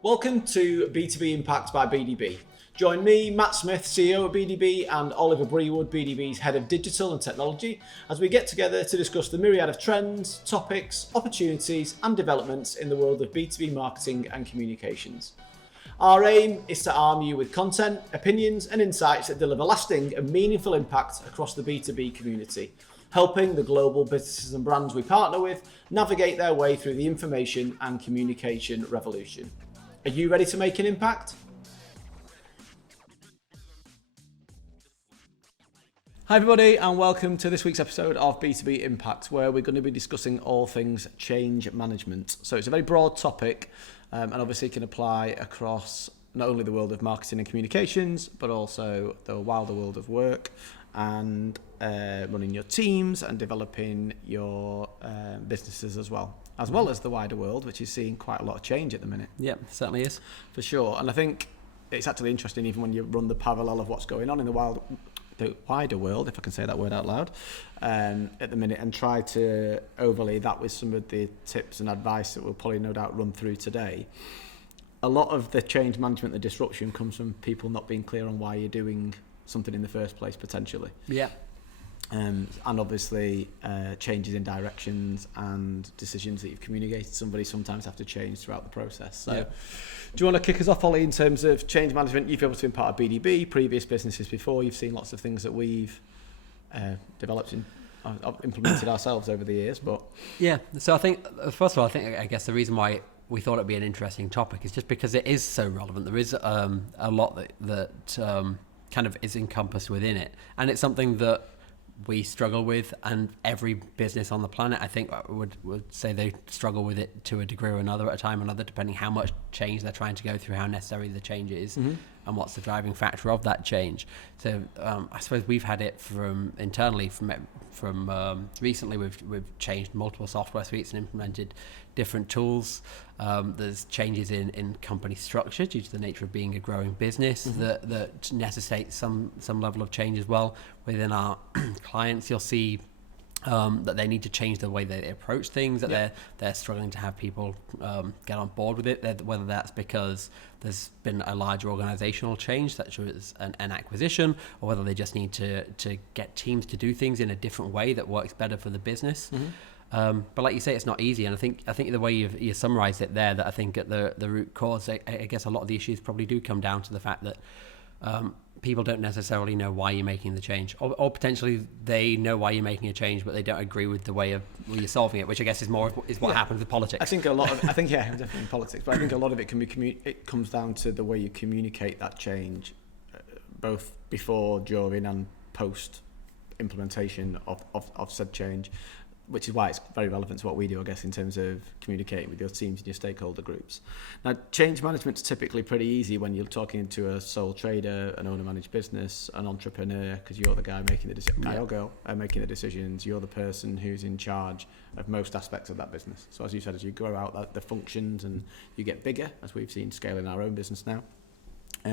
Welcome to B2B IMPACT by BDB. Join me, Matt Smith, CEO of BDB, and Oliver Brewood, BDB's Head of Digital and Technology, as we get together to discuss the myriad of trends, topics, opportunities, and developments in the world of B2B marketing and communications. Our aim is to arm you with content, opinions, and insights that deliver lasting and meaningful impact across the B2B community, helping the global businesses and brands we partner with navigate their way through the information and communication revolution. Are you ready to make an impact? Hi everybody, and welcome to this week's episode of B2B Impact, where we're going to be discussing all things change management. So it's a very broad topic, and obviously can apply across not only the world of marketing and communications, but also the wilder world of work and running your teams and developing your businesses as well as the wider world, which is seeing quite a lot of change at the minute. Yeah, certainly is. For sure. And I think it's actually interesting even when you run the parallel of what's going on in the wider world, if I can say that word out loud, at the minute, and try to overlay that with some of the tips and advice that we'll probably no doubt run through today. A lot of the change management, the disruption, comes from people not being clear on why you're doing something in the first place, potentially. Yeah. And obviously changes in directions and decisions that you've communicated to somebody sometimes have to change throughout the process. So do you want to kick us off, Ollie, in terms of change management? You've obviously been part of BDB, previous businesses before. You've seen lots of things that we've developed and implemented ourselves over the years. But yeah, so I think, first of all, I guess the reason why we thought it'd be an interesting topic is just because it is so relevant. There is a lot that kind of is encompassed within it. And it's something that we struggle with, and every business on the planet, I think, would say they struggle with it to a degree or another, at a time or another, depending how much change they're trying to go through, how necessary the change is, and what's the driving factor of that change. So I suppose we've had it from internally, from recently we've changed multiple software suites and implemented different tools. There's changes in company structure due to the nature of being a growing business that necessitates some level of change as well. Within our clients, you'll see that they need to change the way they approach things, that they're struggling to have people get on board with it, whether that's because there's been a larger organizational change, such as an acquisition, or whether they just need to get teams to do things in a different way that works better for the business. But like you say, it's not easy, and I think the way you summarised it there, that I think at the root cause, I guess a lot of the issues probably do come down to the fact that people don't necessarily know why you're making the change, or potentially they know why you're making a change, but they don't agree with the way you're solving it, which I guess is what happens with politics. I think definitely in politics, but I think a lot of it it comes down to the way you communicate that change, both before, during, and post implementation of said change, which is why it's very relevant to what we do, I guess, in terms of communicating with your teams and your stakeholder groups. Now, change management's typically pretty easy when you're talking to a sole trader, an owner-managed business, an entrepreneur, because you're the guy making guy or girl making the decisions. You're the person who's in charge of most aspects of that business. So as you said, as you grow out the functions and you get bigger, as we've seen scaling our own business now,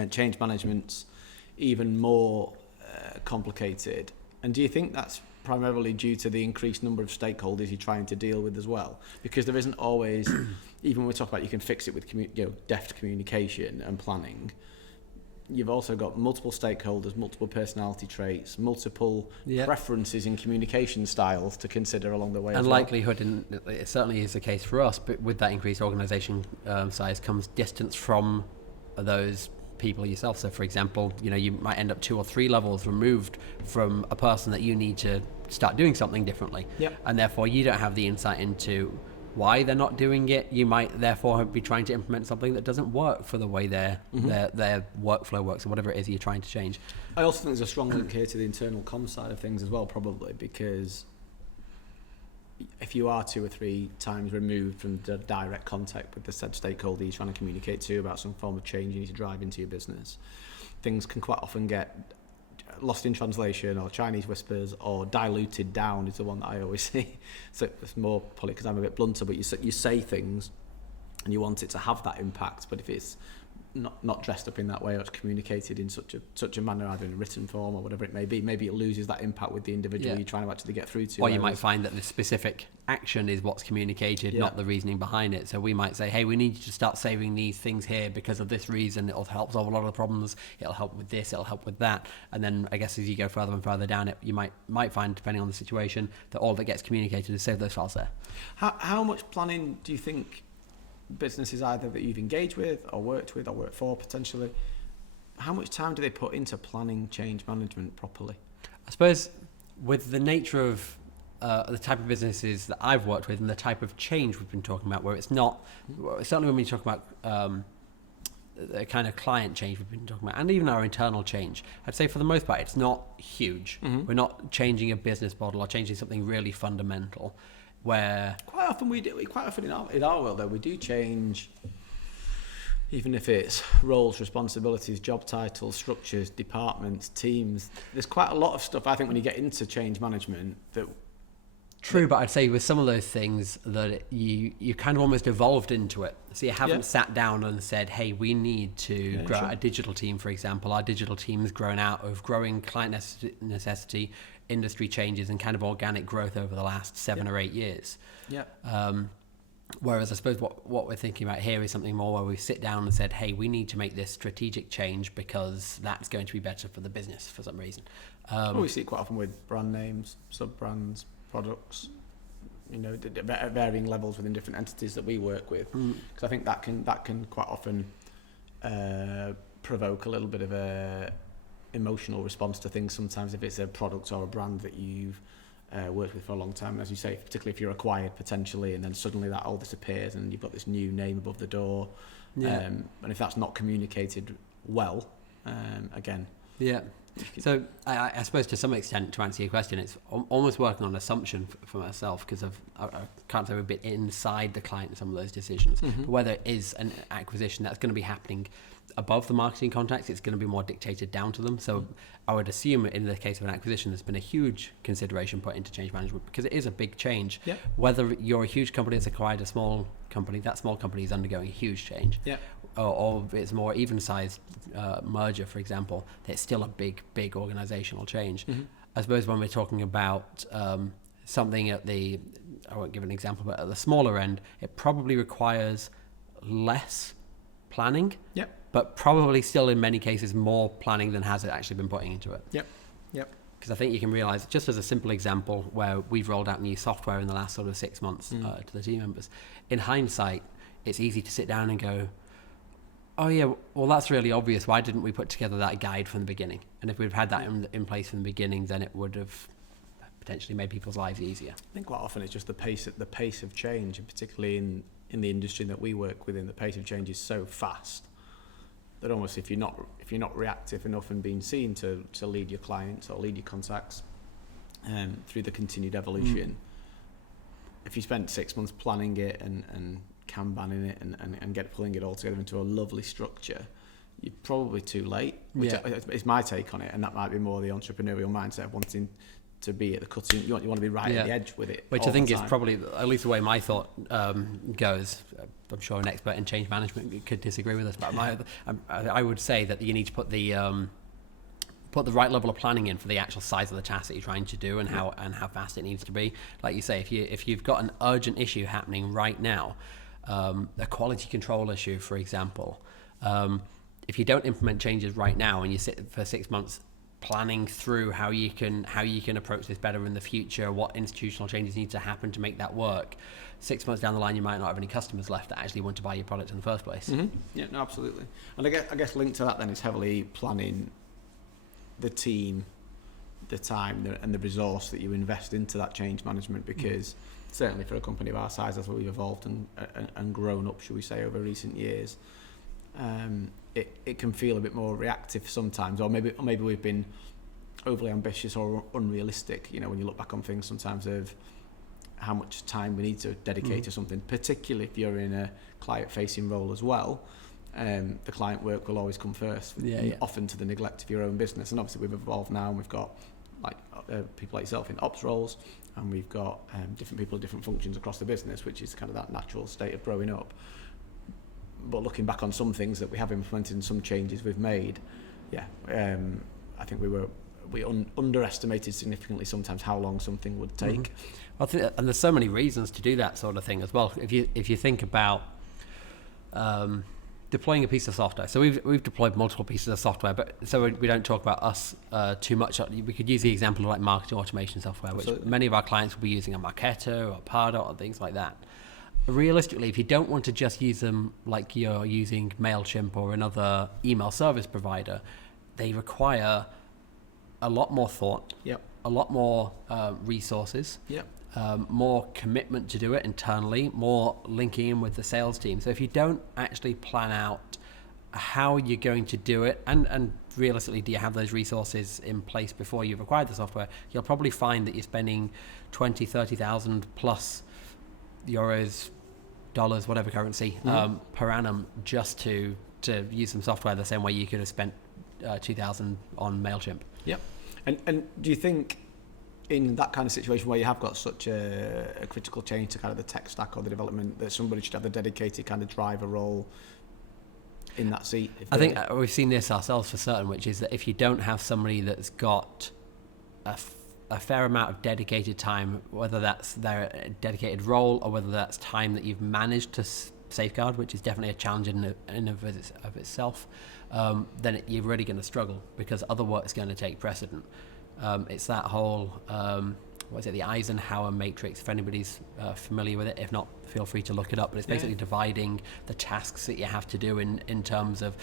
change management's even more complicated. And do you think that's primarily due to the increased number of stakeholders you're trying to deal with as well? Because there isn't always, even when we talk about you can fix it with deft communication and planning, you've also got multiple stakeholders, multiple personality traits, multiple preferences in communication styles to consider along the way. And likelihood, and it certainly is the case for us, but with that increased organisation size comes distance from those people yourself. So for example, you might end up 2 or 3 levels removed from a person that you need to start doing something differently, and therefore you don't have the insight into why they're not doing it. You might therefore be trying to implement something that doesn't work for the way their workflow works, or whatever it is you're trying to change. I also think there's a strong link here to the internal comms side of things as well, probably, because if you are 2 or 3 times removed from the direct contact with the said stakeholder you're trying to communicate to about some form of change you need to drive into your business, things can quite often get lost in translation, or Chinese whispers, or diluted down is the one that I always see. So it's more probably because I'm a bit blunter, but you say things and you want it to have that impact, but if it's not dressed up in that way, or it's communicated in such a manner, either in a written form or whatever it may be. Maybe it loses that impact with the individual you're trying to actually get through to. Or you might find that the specific action is what's communicated, not the reasoning behind it. So we might say, hey, we need you to start saving these things here because of this reason. It'll help solve a lot of the problems. It'll help with this. It'll help with that. And then I guess as you go further and further down it, you might find, depending on the situation, that all that gets communicated is save those files there. How much planning do you think businesses either that you've engaged with or worked for potentially, how much time do they put into planning change management properly? I suppose with the nature of the type of businesses that I've worked with and the type of change we've been talking about, where it's not, certainly when we talk about the kind of client change we've been talking about, and even our internal change, I'd say for the most part it's not huge. We're not changing a business model or changing something really fundamental. Where quite often in our world though, we do change, even if it's roles, responsibilities, job titles, structures, departments, teams. There's quite a lot of stuff, I think, when you get into change management that... True, but I'd say with some of those things that you kind of almost evolved into it. So you haven't sat down and said, hey, we need to grow a digital team, for example. Our digital team's grown out of growing client necessity, industry changes, and kind of organic growth over the last 7 or 8 years. Whereas I suppose what we're thinking about here is something more where we sit down and said, hey, we need to make this strategic change because that's going to be better for the business for some reason. We see it quite often with brand names, sub-brands, products, at varying levels within different entities that we work with. Because I think that can quite often provoke a little bit of a emotional response to things sometimes, if it's a product or a brand that you've worked with for a long time. As you say, particularly if you're acquired potentially, and then suddenly that all disappears and you've got this new name above the door. And if that's not communicated well, again. So I suppose to some extent, to answer your question, it's almost working on assumption for myself, because I can't say we're a bit inside the client in some of those decisions. But whether it is an acquisition that's going to be happening above the marketing contacts, it's going to be more dictated down to them. So I would assume in the case of an acquisition, there's been a huge consideration put into change management, because it is a big change. Whether you're a huge company that's acquired a small company, that small company is undergoing a huge change. Or it's more even-sized merger, for example, it's still a big organizational change. I suppose when we're talking about something at the, I won't give an example, but at the smaller end, it probably requires less planning, but probably still in many cases more planning than has actually been putting into it. Because I think you can realize, just as a simple example, where we've rolled out new software in the last sort of 6 months to the team members, in hindsight, it's easy to sit down and go, oh yeah, well that's really obvious. Why didn't we put together that guide from the beginning? And if we'd had that in place from the beginning, then it would have potentially made people's lives easier. I think quite often it's just the pace of change, and particularly in the industry that we work within, the pace of change is so fast that almost if you're not reactive enough and being seen to lead your clients or lead your contacts through the continued evolution, if you spent 6 months planning it and Kanbaning it and pulling it all together into a lovely structure, you're probably too late, which is my take on it. And that might be more the entrepreneurial mindset of wanting to be at the cutting. You want to be right at the edge with it, which I think is probably, at least the way my thought goes. I'm sure an expert in change management could disagree with us, but I would say that you need to put the right level of planning in for the actual size of the task that you're trying to do and how fast it needs to be. Like you say, if you've got an urgent issue happening right now, a quality control issue, for example, if you don't implement changes right now and you sit for 6 months planning through how you can approach this better in the future, what institutional changes need to happen to make that work, 6 months down the line you might not have any customers left that actually want to buy your product in the first place. Yeah, no, absolutely. And I guess linked to that then is heavily planning the team, the time and the resource that you invest into that change management, because certainly for a company of our size, as we've evolved and grown up, should we say, over recent years, it can feel a bit more reactive sometimes, or maybe we've been overly ambitious or unrealistic, when you look back on things sometimes, of how much time we need to dedicate to something, particularly if you're in a client-facing role as well. The client work will always come first, often to the neglect of your own business. And obviously we've evolved now, and we've got people like yourself in ops roles, and we've got different people in different functions across the business, which is kind of that natural state of growing up. but looking back on some things that we have implemented and some changes we've made, I think we underestimated significantly sometimes how long something would take. I think, and there's so many reasons to do that sort of thing as well. If you think about deploying a piece of software, so we've deployed multiple pieces of software, but so we don't talk about us too much. We could use the example of like marketing automation software, which many of our clients will be using a Marketo or Pardot or things like that. Realistically, if you don't want to just use them like you're using MailChimp or another email service provider, they require a lot more thought, a lot more resources, more commitment to do it internally, more linking in with the sales team. So if you don't actually plan out how you're going to do it, and realistically, do you have those resources in place before you've acquired the software, you'll probably find that you're spending 20, 30,000 plus euros, dollars, whatever currency, per annum just to use some software the same way you could have spent 2,000 on MailChimp. Yep. And do you think in that kind of situation where you have got such a critical change to kind of the tech stack or the development, that somebody should have a dedicated kind of driver role in that seat? I think we've seen this ourselves for certain, which is that if you don't have somebody that's got a fair amount of dedicated time, whether that's their dedicated role or whether that's time that you've managed to safeguard, which is definitely a challenge in of itself, then you're really going to struggle because other work is going to take precedent. It's that whole, the Eisenhower matrix, if anybody's familiar with it. If not, feel free to look it up. But it's basically dividing the tasks that you have to do in terms of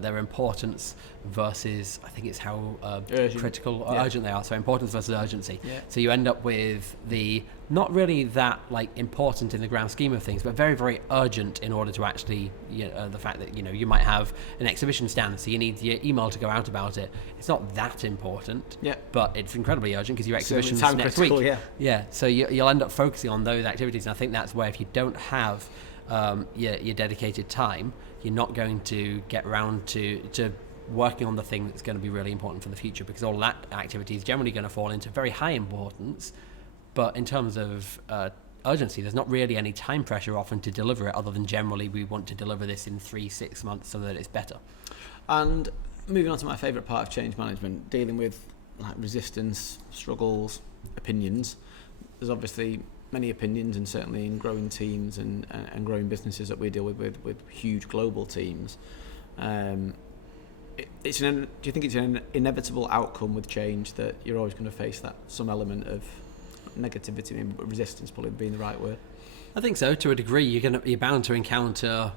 their importance versus, I think it's how critical or urgent they are. So importance versus urgency. Yeah. So you end up with the not really that like important in the grand scheme of things, but very, very urgent in order to actually, the fact that, you might have an exhibition stand, so you need your email to go out about it. It's not that important, but it's incredibly urgent because your exhibition's next week. Yeah. So you'll end up focusing on those activities. And I think that's where if you don't have your dedicated time, you're not going to get around to working on the thing that's going to be really important for the future, because all that activity is generally going to fall into very high importance. But in terms of urgency, there's not really any time pressure often to deliver it, other than generally we want to deliver this in 3-6 months so that it's better. And moving on to my favourite part of change management, dealing with like resistance, struggles, opinions. There's obviously many opinions, and certainly in growing teams and growing businesses that we deal with huge global teams. Do you think it's an inevitable outcome with change that you're always going to face that some element of negativity and resistance, probably being the right word? I think so. To a degree, you're bound to encounter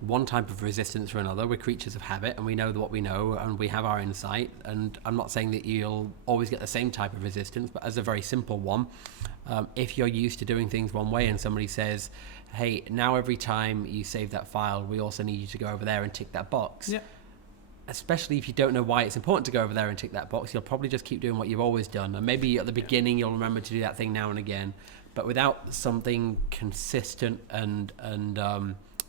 one type of resistance or another. We're creatures of habit, and we know what we know, and we have our insight. And I'm not saying that you'll always get the same type of resistance, but as a very simple one, if you're used to doing things one way and somebody says, hey, now every time you save that file, we also need you to go over there and tick that box. Yeah. Especially if you don't know why it's important to go over there and tick that box, you'll probably just keep doing what you've always done. And maybe at the beginning you'll remember to do that thing now and again, but without something consistent and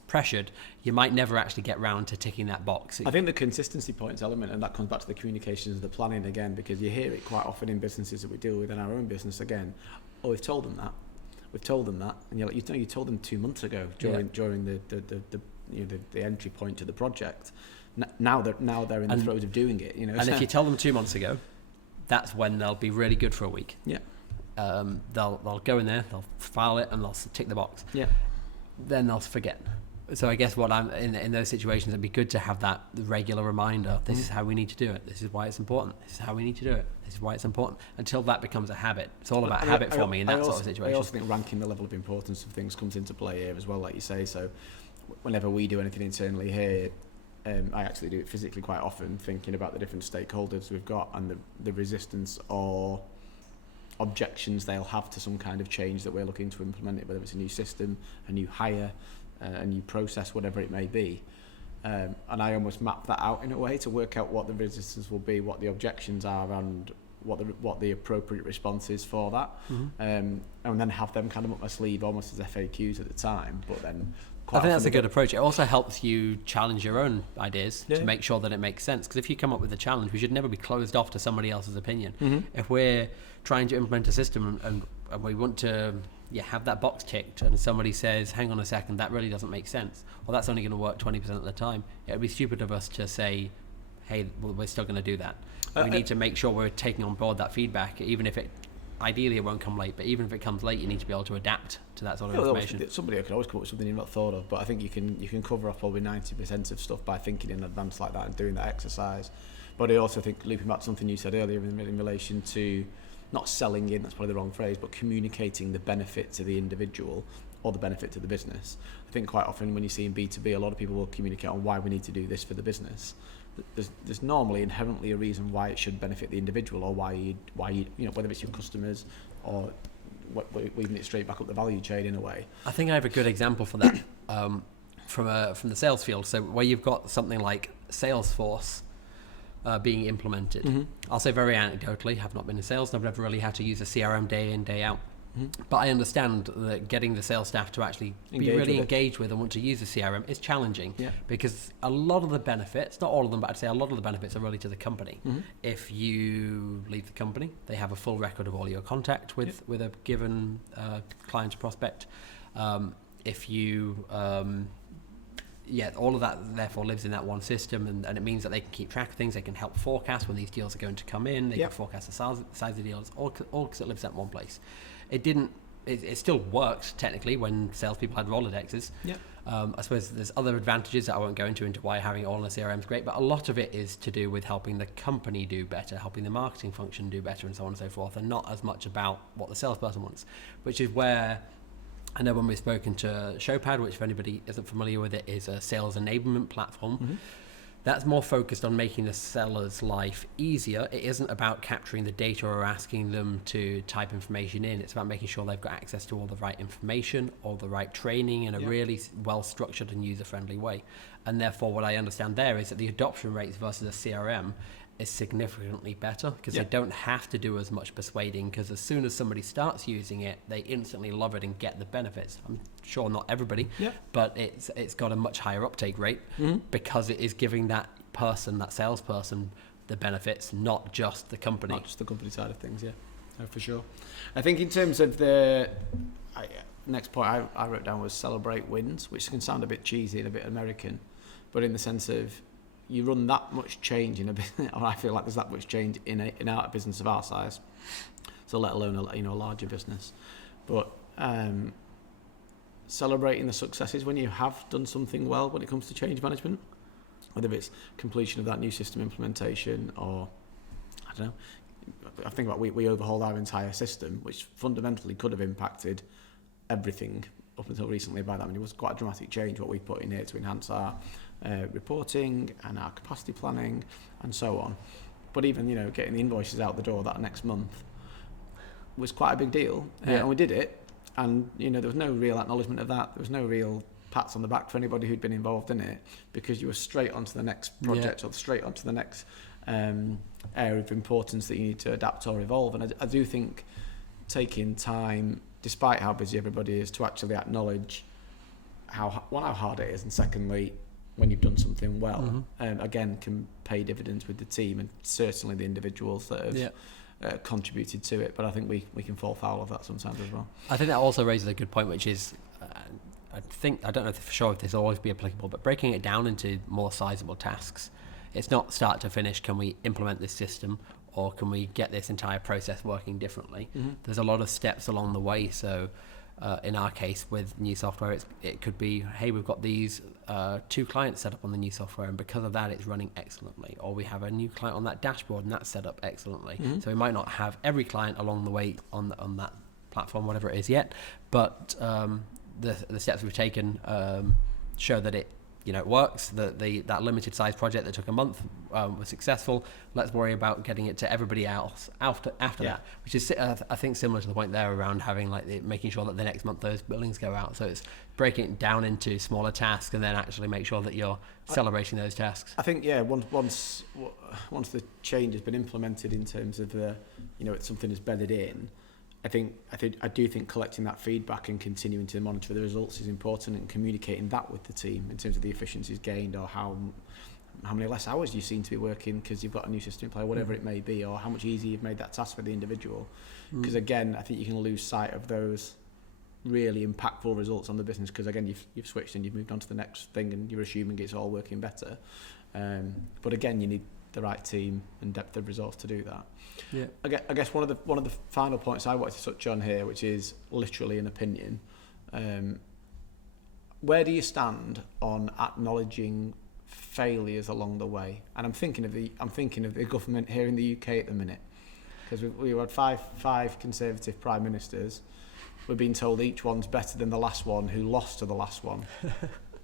pressured, you might never actually get round to ticking that box. I think the consistency points element, and that comes back to the communications, the planning again, because you hear it quite often in businesses that we deal with in our own business again. Oh, we've told them that, and you're like, you told them 2 months ago during the entry point to the project. Now they're in the throes of doing it, And if you tell them 2 months ago, that's when they'll be really good for a week. Yeah. They'll go in there, they'll file it, and they'll tick the box. Yeah. Then they'll forget. So I guess what I'm in those situations, it'd be good to have that regular reminder. This is how we need to do it. This is why it's important. This is how we need to do it. This is why it's important. Until that becomes a habit. It's all about habit forming in that sort of situation. I also think ranking the level of importance of things comes into play here as well, like you say. So whenever we do anything internally here, I actually do it physically quite often, thinking about the different stakeholders we've got and the resistance or objections they'll have to some kind of change that we're looking to implement, it, whether it's a new system, a new hire, a new process, whatever it may be. And I almost map that out in a way to work out what the resistance will be, what the objections are, and what the appropriate response is for that. And then have them kind of up my sleeve almost as FAQs at the time, but then I think that's a good approach. It also helps you challenge your own ideas to make sure that it makes sense. Because if you come up with a challenge, we should never be closed off to somebody else's opinion. If we're trying to implement a system and we want to have that box ticked, and somebody says, hang on a second, that really doesn't make sense, well, that's only going to work 20% of the time, it would be stupid of us to say, hey, well, we're still going to do that. We need to make sure we're taking on board that feedback, even if ideally it won't come late, but even if it comes late, you need to be able to adapt to that sort of information. Somebody can always come up with something you've not thought of, but I think you can cover off probably 90% of stuff by thinking in advance like that and doing that exercise. But I also think, looping back to something you said earlier in relation to not selling in, that's probably the wrong phrase, but communicating the benefit to the individual or the benefit to the business. I think quite often when you see in B2B, a lot of people will communicate on why we need to do this for the business. There's normally inherently a reason why it should benefit the individual, or why you whether it's your customers or weaving it straight back up the value chain in a way. I think I have a good example for that from the sales field. So where you've got something like Salesforce being implemented. Mm-hmm. I'll say very anecdotally, have not been in sales, I've never really had to use a CRM day in, day out. Mm-hmm. But I understand that getting the sales staff to actually be really engaged with and want to use the CRM is challenging, because a lot of the benefits, not all of them, but I'd say a lot of the benefits are really to the company. Mm-hmm. If you leave the company, they have a full record of all your contact with a given client or prospect. If you all of that therefore lives in that one system, and it means that they can keep track of things. They can help forecast when these deals are going to come in. They can forecast the size of the deals, all because it lives in that one place. It still worked technically when salespeople had Rolodexes. I suppose there's other advantages that I won't go into why having it all in a CRM is great, but a lot of it is to do with helping the company do better, helping the marketing function do better, and so on and so forth, and not as much about what the salesperson wants, which is where I know when we've spoken to Showpad, which if anybody isn't familiar with it, is a sales enablement platform. Mm-hmm. That's more focused on making the seller's life easier. It isn't about capturing the data or asking them to type information in. It's about making sure they've got access to all the right information, all the right training in a really well-structured and user-friendly way. And therefore, what I understand there is that the adoption rates versus a CRM is significantly better, because they don't have to do as much persuading, because as soon as somebody starts using it, they instantly love it and get the benefits. I'm sure not everybody, but it's got a much higher uptake rate, because it is giving that salesperson, the benefits, not just the company. Not just the company side of things, for sure. I think in terms of the next point I wrote down was celebrate wins, which can sound a bit cheesy and a bit American, but in the sense of, you run that much change in a business, or I feel like there's that much change in our business of our size, so let alone a larger business. But celebrating the successes when you have done something well when it comes to change management, whether it's completion of that new system implementation, or I don't know. I think about we overhauled our entire system, which fundamentally could have impacted everything up until recently. By that, I mean, it was quite a dramatic change what we put in here to enhance our reporting and our capacity planning and so on. But even getting the invoices out the door that next month was quite a big deal, and we did it, and there was no real acknowledgement of that. There was no real pats on the back for anybody who'd been involved in it, because you were straight onto the next project or straight onto the next area of importance that you need to adapt or evolve. And I do think taking time, despite how busy everybody is, to actually acknowledge how hard it is, and secondly, when you've done something well, again, can pay dividends with the team and certainly the individuals that have contributed to it. But I think we can fall foul of that sometimes as well. I think that also raises a good point, which is, I don't know for sure if this will always be applicable, but breaking it down into more sizable tasks. It's not start to finish, can we implement this system, or can we get this entire process working differently? Mm-hmm. There's a lot of steps along the way. So in our case with new software, it could be, hey, we've got these 2 clients set up on the new software, and because of that it's running excellently, or we have a new client on that dashboard and that's set up excellently. Mm-hmm. So we might not have every client along the way on that platform, whatever it is yet, but the steps we've taken show that it works, that that limited size project that took a month was successful. Let's worry about getting it to everybody else after that, which is I think similar to the point there around having making sure that the next month those billings go out. So it's breaking it down into smaller tasks, and then actually make sure that you're celebrating those tasks. I think once the change has been implemented in terms of it's something that's bedded in, I do think collecting that feedback and continuing to monitor the results is important, and communicating that with the team in terms of the efficiencies gained, or how many less hours you seem to be working because you've got a new system in play, whatever it may be, or how much easier you've made that task for the individual. Because again, I think you can lose sight of those really impactful results on the business, because again you've switched and you've moved on to the next thing and you're assuming it's all working better. But again, you need the right team and depth of resource to do that. Yeah. I guess one of the final points I wanted to touch on here, which is literally an opinion. Where do you stand on acknowledging failures along the way? And I'm thinking of the government here in the UK at the minute, because we had five Conservative prime ministers. We're being told each one's better than the last one who lost to the last one.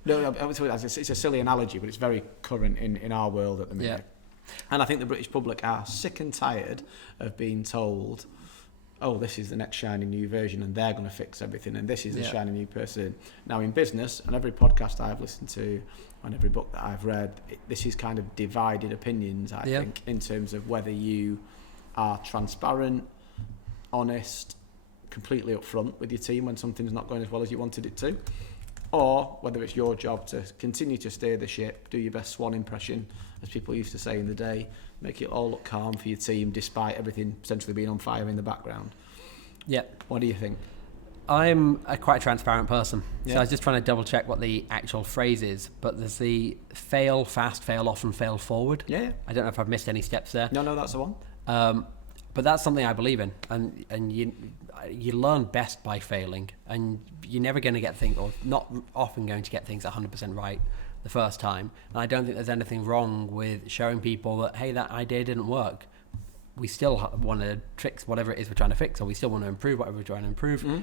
No, it's a silly analogy, but it's very current in our world at the minute. Yeah. And I think the British public are sick and tired of being told, oh, this is the next shiny new version and they're going to fix everything and this is the shiny new person. Now in business, and every podcast I've listened to and every book that I've read, this is kind of divided opinions, I think, in terms of whether you are transparent, honest, completely upfront with your team when something's not going as well as you wanted it to, or whether it's your job to continue to steer the ship, do your best swan impression, as people used to say in the day, make it all look calm for your team despite everything potentially being on fire in the background. Yeah. What do you think? I'm a quite transparent person, so I was just trying to double check what the actual phrase is, but there's the fail fast, fail often, fail forward. Yeah. I don't know if I've missed any steps there. No, that's the one. But that's something I believe in, and you learn best by failing, and you're never going to get things, or not often going to get things 100% right the first time. And I don't think there's anything wrong with showing people that, hey, that idea didn't work. We still want to fix whatever it is we're trying to fix, or we still want to improve whatever we're trying to improve. Mm-hmm.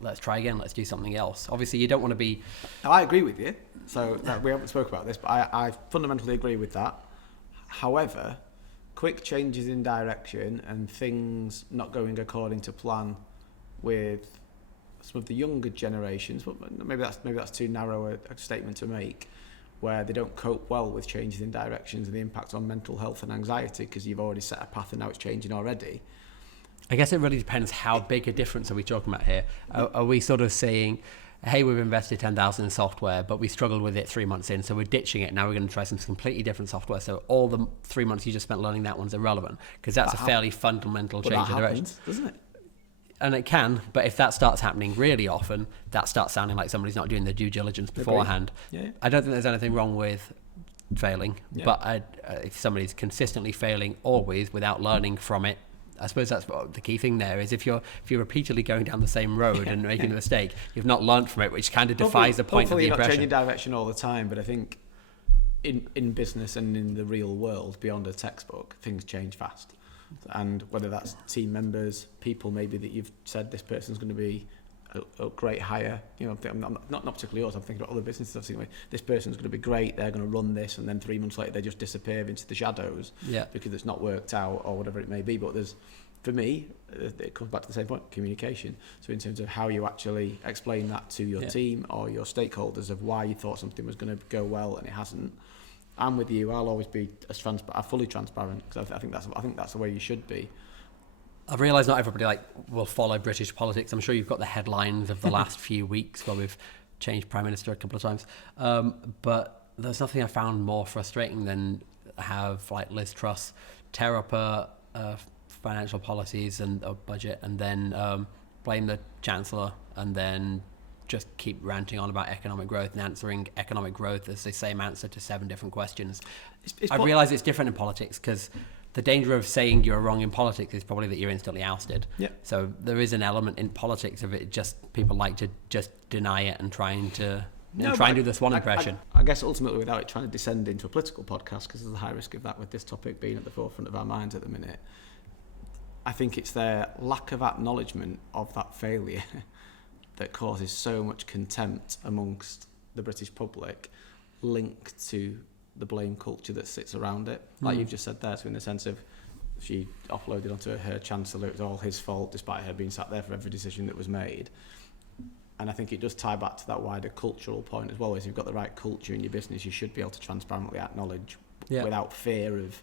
Let's try again. Let's do something else. Obviously, you don't want to be... Now, I agree with you. So we haven't spoke about this, but I fundamentally agree with that. However, quick changes in direction and things not going according to plan with some of the younger generations, but maybe that's too narrow a statement to make, where they don't cope well with changes in directions and the impact on mental health and anxiety because you've already set a path and now it's changing already. I guess it really depends how big a difference are we talking about here. Are we sort of saying, hey, we've invested 10,000 in software, but we struggled with it 3 months in, so we're ditching it. Now we're going to try some completely different software. So all the 3 months you just spent learning that one's irrelevant, because that's a fairly fundamental change in direction. Doesn't it? And it can, but if that starts happening really often, that starts sounding like somebody's not doing their due diligence beforehand. Yeah. I don't think there's anything wrong with failing, but if somebody's consistently failing always without learning from it, I suppose that's what the key thing there is. If you're repeatedly going down the same road and making a mistake, you've not learned from it, which kind of defies the point of the impression. Hopefully you're not changing direction all the time, but I think in business and in the real world, beyond a textbook, things change fast. And whether that's team members, people maybe that you've said this person's going to be a great hire, I'm not particularly yours, I'm thinking about other businesses I've seen, this person's going to be great, they're going to run this, and then 3 months later they just disappear into the shadows because it's not worked out or whatever it may be. But for me, it comes back to the same point, communication. So in terms of how you actually explain that to your team or your stakeholders of why you thought something was going to go well and it hasn't, I'm with you. I'll always be fully transparent, because I think that's the way you should be. I've realised not everybody will follow British politics. I'm sure you've got the headlines of the last few weeks where we've changed Prime Minister a couple of times. But there's nothing I found more frustrating than have Liz Truss tear up financial policies and a budget, and then blame the Chancellor, and then just keep ranting on about economic growth and answering economic growth as the same answer to 7 different questions. I realise it's different in politics, because the danger of saying you're wrong in politics is probably that you're instantly ousted. Yeah. So there is an element in politics of it, just people like to just deny it and try and do this one impression. I guess ultimately, without it trying to descend into a political podcast, because there's a high risk of that with this topic being at the forefront of our minds at the minute, I think it's their lack of acknowledgement of that failure that causes so much contempt amongst the British public, linked to the blame culture that sits around it. Like you've just said there, so in the sense of she offloaded onto her Chancellor, it was all his fault, despite her being sat there for every decision that was made. And I think it does tie back to that wider cultural point as well, is you've got the right culture in your business, you should be able to transparently acknowledge without fear of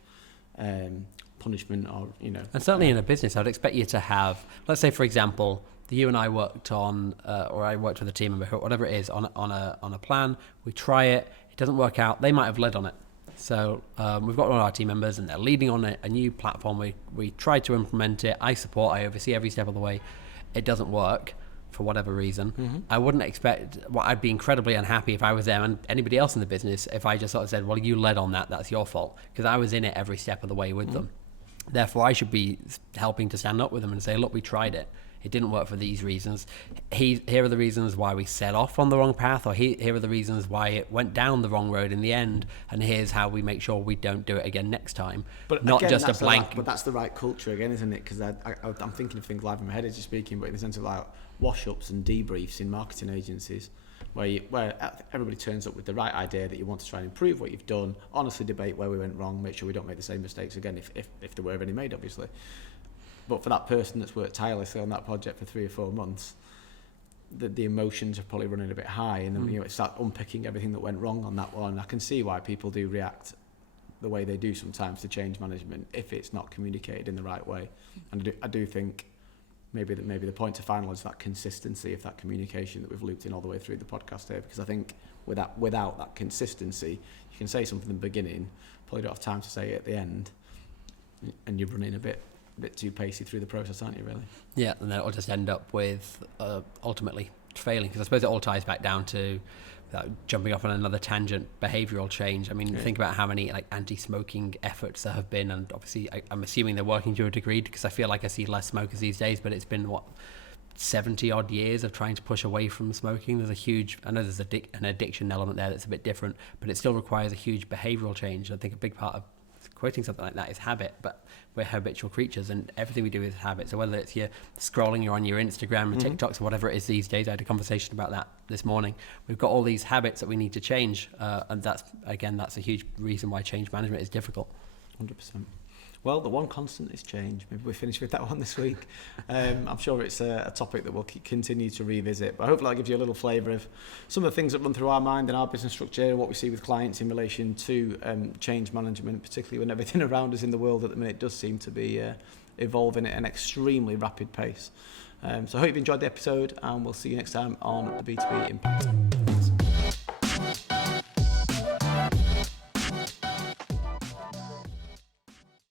punishment or, And certainly in a business, I'd expect you to have, let's say, for example, you and I worked on, or I worked with a team member, whatever it is, on a plan. We try it, it doesn't work out. They might have led on it. So we've got one of our team members, and they're leading on a new platform. We try to implement it. I support, I oversee every step of the way. It doesn't work. for whatever reason, Mm-hmm. I wouldn't expect, well, I'd be incredibly unhappy if I was them and anybody else in the business if I just sort of said, well, you led on that's your fault, because I was in it every step of the way with them. Therefore, I should be helping to stand up with them and say, look, we tried it. It didn't work for these reasons. Here are the reasons why we set off on the wrong path, or here are the reasons why it went down the wrong road in the end, and here's how we make sure we don't do it again next time. But not again, just a blank. But that's the right culture again, isn't it? Because I'm thinking of things live in my head as you're speaking, but in the sense of like wash-ups and debriefs in marketing agencies, where everybody turns up with the right idea that you want to try and improve what you've done, honestly debate where we went wrong, make sure we don't make the same mistakes again, if there were any made, obviously. But for that person that's worked tirelessly on that project for 3 or 4 months, the emotions are probably running a bit high, and then, it's start unpicking everything that went wrong on that one. I can see why people do react the way they do sometimes to change management if it's not communicated in the right way. And I do think maybe the point to final is that consistency of that communication that we've looped in all the way through the podcast here, because I think without that consistency, you can say something in the beginning, probably don't have time to say it at the end, and you're running a bit too pacey through the process, aren't you, really? Yeah, and then it'll just end up with ultimately failing, because I suppose it all ties back down to jumping off on another tangent, behavioural change. I mean, think about how many like anti-smoking efforts there have been, and obviously I'm assuming they're working to a degree, because I feel like I see less smokers these days, but it's been 70 odd years of trying to push away from smoking. There's a huge, I know there's an addiction element there that's a bit different, but it still requires a huge behavioural change. I think a big part of quoting something like that is habit, but we're habitual creatures and everything we do is habit. So whether it's you're scrolling, you're on your Instagram and TikToks or whatever it is these days, I had a conversation about that this morning. We've got all these habits that we need to change, and that's a huge reason why change management is difficult. 100%. Well, the one constant is change. Maybe we're finished with that one this week. I'm sure it's a topic that we'll continue to revisit, but hopefully that gives you a little flavour of some of the things that run through our mind and our business structure and what we see with clients in relation to change management, particularly when everything around us in the world at the minute does seem to be evolving at an extremely rapid pace. So I hope you've enjoyed the episode, and we'll see you next time on the B2B IMPACT.